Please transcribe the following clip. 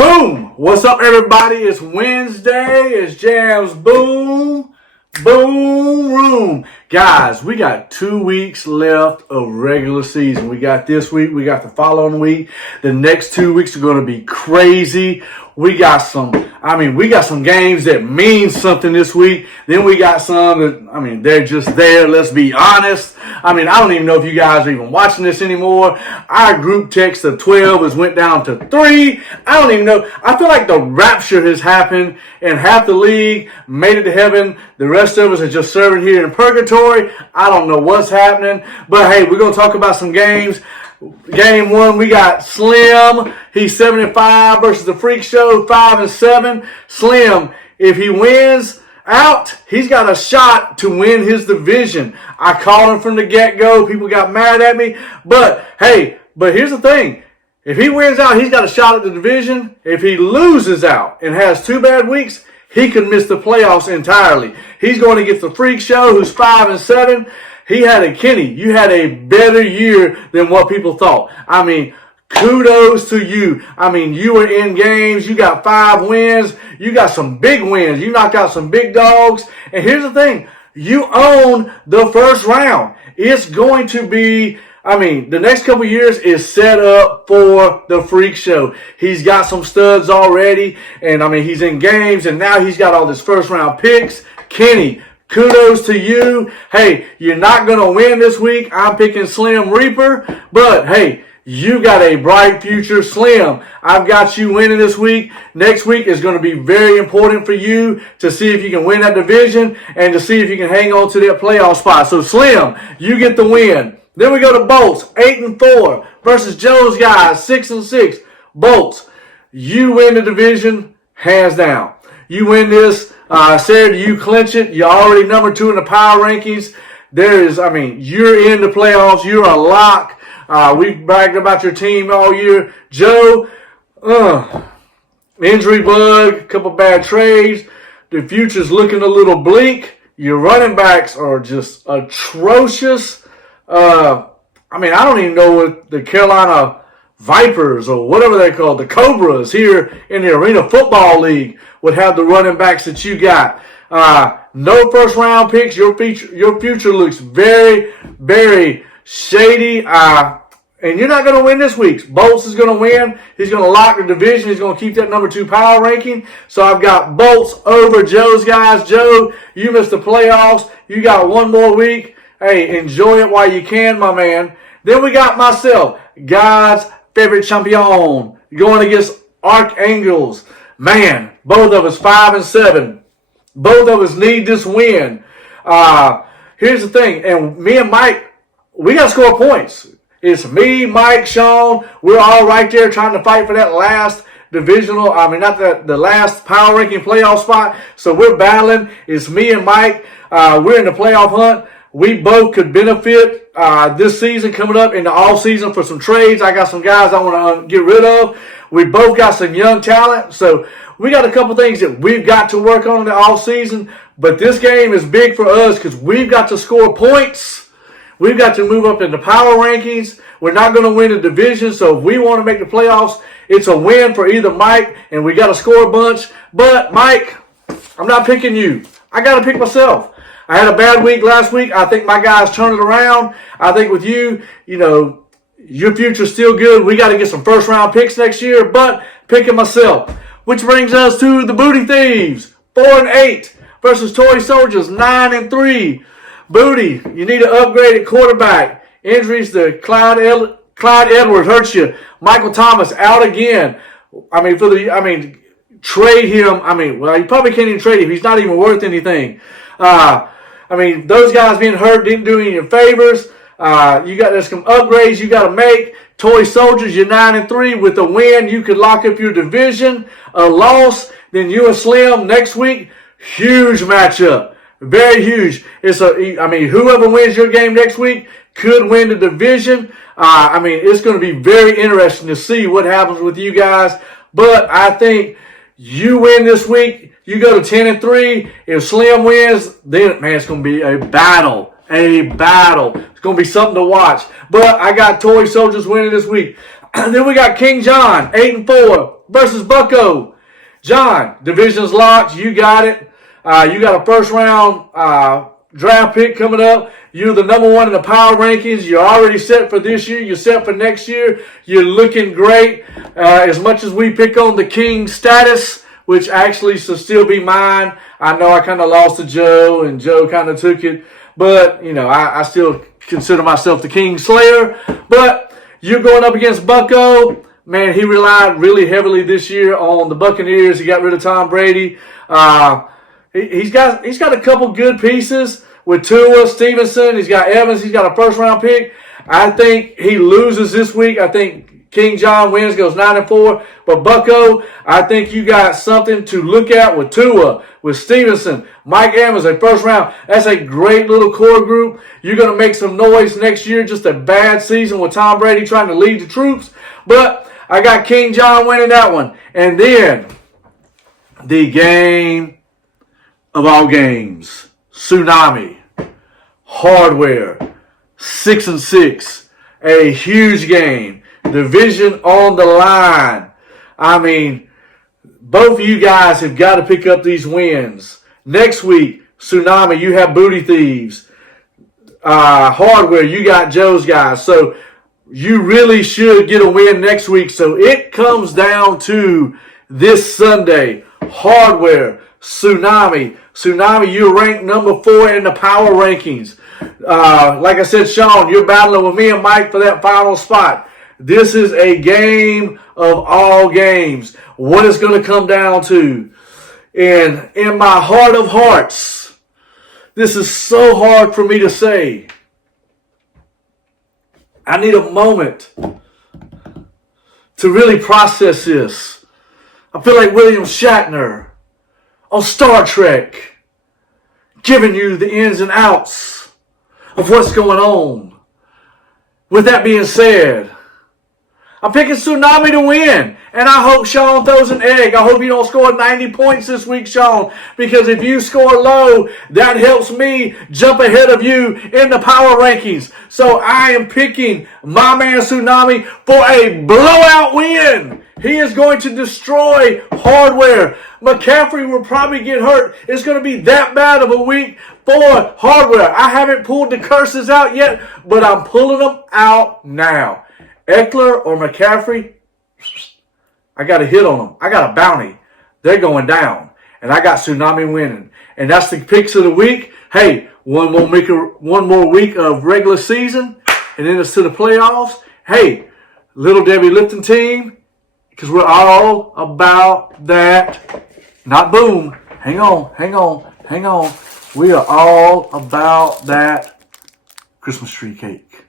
Boom! What's up, everybody? It's Wednesday. It's Jams Boom Room. Guys, we got 2 weeks left of regular season. We got this week. We got the following week. The next 2 weeks are going to be crazy. We got some games that mean something this week. Then we got some that, they're just there. Let's be honest. I don't even know if you guys are even watching this anymore. Our group text of 12 has went down to 3. I don't even know. I feel like the rapture has happened and half the league made it to heaven. The rest of us are just serving here in purgatory. I don't know what's happening. But hey, we're going to talk about some games. Game 1, we got Slim. He's 7-5 versus the Freak Show, 5-7. Slim, if he wins out, he's got a shot to win his division. I called him from the get-go. People got mad at me. But here's the thing. If he wins out, he's got a shot at the division. If he loses out and has 2 bad weeks, he could miss the playoffs entirely. He's going against the Freak Show, who's 5-7. Kenny, you had a better year than what people thought. Kudos to you. You were in games. You got 5 wins. You got some big wins. You knocked out some big dogs. And here's the thing. You own the first round. It's going to be, the next couple of years is set up for the Freak Show. He's got some studs already. And, he's in games. And now he's got all this first round picks. Kenny, kudos to you. Hey, you're not going to win this week. I'm picking Slim Reaper. But, hey, you got a bright future. Slim, I've got you winning this week. Next week is going to be very important for you to see if you can win that division and to see if you can hang on to that playoff spot. So, Slim, you get the win. Then we go to Bolts, 8-4 versus Joe's guys, 6-6. Bolts, you win the division, hands down. You win this. Sarah, you clinch it. You're already number 2 in the power rankings. You're in the playoffs. You're a lock. We've bragged about your team all year. Joe, injury bug, couple bad trades. The future's looking a little bleak. Your running backs are just atrocious. I don't even know what the Carolina Vipers or whatever they're called, the Cobras here in the Arena Football League would have the running backs that you got. No first round picks. Your future looks very, very shady. And you're not going to win this week. Bolts is going to win. He's going to lock the division. He's going to keep that number 2 power ranking. So I've got Bolts over Joe's guys. Joe, you missed the playoffs. You got 1 more week. Hey, enjoy it while you can, my man. Then we got myself, God's favorite champion, going against Archangels. Man, both of us 5-7. Both of us need this win. Here's the thing, and me and Mike, we got to score points. It's me, Mike, Sean. We're all right there trying to fight for that last divisional, the last power ranking playoff spot. So we're battling. It's me and Mike. We're in the playoff hunt. We both could benefit this season coming up in the off season for some trades. I got some guys I want to get rid of. We both got some young talent. So we got a couple things that we've got to work on in the off season. But this game is big for us because we've got to score points. We've got to move up in the power rankings. We're not going to win the division. So if we want to make the playoffs, it's a win for either Mike. And we got to score a bunch. But Mike, I'm not picking you. I got to pick myself. I had a bad week last week. I think my guys turned it around. I think with you, your future's still good. We got to get some first round picks next year, but picking myself. Which brings us to the Booty Thieves, 4-8 versus Toy Soldiers, 9-3. Booty, you need an upgraded quarterback. Injuries to Clyde Edwards hurts you. Michael Thomas out again. Trade him. You probably can't even trade him. He's not even worth anything. Those guys being hurt didn't do any favors. There's some upgrades you got to make. Toy Soldiers, you're 9-3. With a win, you could lock up your division. A loss, then you and Slim next week. Huge matchup. Very huge. Whoever wins your game next week could win the division. It's going to be very interesting to see what happens with you guys. But I think you win this week. You go to 10-3. If Slim wins, then, man, it's going to be a battle. It's going to be something to watch. But I got Toy Soldiers winning this week. Then we got King John, 8-4 versus Bucko. John, division's locked. You got it. You got a first round draft pick coming up. You're the number one in the power rankings. You're already set for this year. You're set for next year. You're looking great. As much as we pick on the king status, which actually should still be mine. I know I kind of lost to Joe, and Joe kind of took it. But, you know, I still consider myself the king slayer. But you're going up against Bucko. Man, he relied really heavily this year on the Buccaneers. He got rid of Tom Brady. He's got a couple good pieces with Tua, Stevenson. He's got Evans. He's got a first-round pick. I think he loses this week. I think King John wins, goes 9-4. But Bucko, I think you got something to look at with Tua, with Stevenson, Mike Evans, a first round. That's a great little core group. You're going to make some noise next year. Just a bad season with Tom Brady trying to lead the troops. But I got King John winning that one. And then the game of all games, Tsunami, Hardware, 6-6, a huge game, division on the line. I mean, both of you guys have got to pick up these wins. Next week, Tsunami, you have Booty Thieves. Hardware, you got Joe's guys. So you really should get a win next week. So it comes down to this Sunday. Hardware, Tsunami. Tsunami, you're ranked number 4 in the power rankings. Like I said, Sean, you're battling with me and Mike for that final spot. This is a game of all games. What it's going to come down to. And in my heart of hearts, this is so hard for me to say. I need a moment to really process this. I feel like William Shatner on Star Trek, giving you the ins and outs of what's going on. With that being said, I'm picking Tsunami to win. And I hope Sean throws an egg. I hope you don't score 90 points this week, Sean. Because if you score low, that helps me jump ahead of you in the power rankings. So I am picking my man Tsunami for a blowout win. He is going to destroy Hardware. McCaffrey will probably get hurt. It's going to be that bad of a week for Hardware. I haven't pulled the curses out yet, but I'm pulling them out now. Eckler or McCaffrey, I got a hit on them. I got a bounty. They're going down. And I got Tsunami winning. And that's the picks of the week. Hey, one more week of regular season. And then it's to the playoffs. Hey, Little Debbie lifting team. Because we're all about that. Not boom. Hang on. We are all about that Christmas tree cake.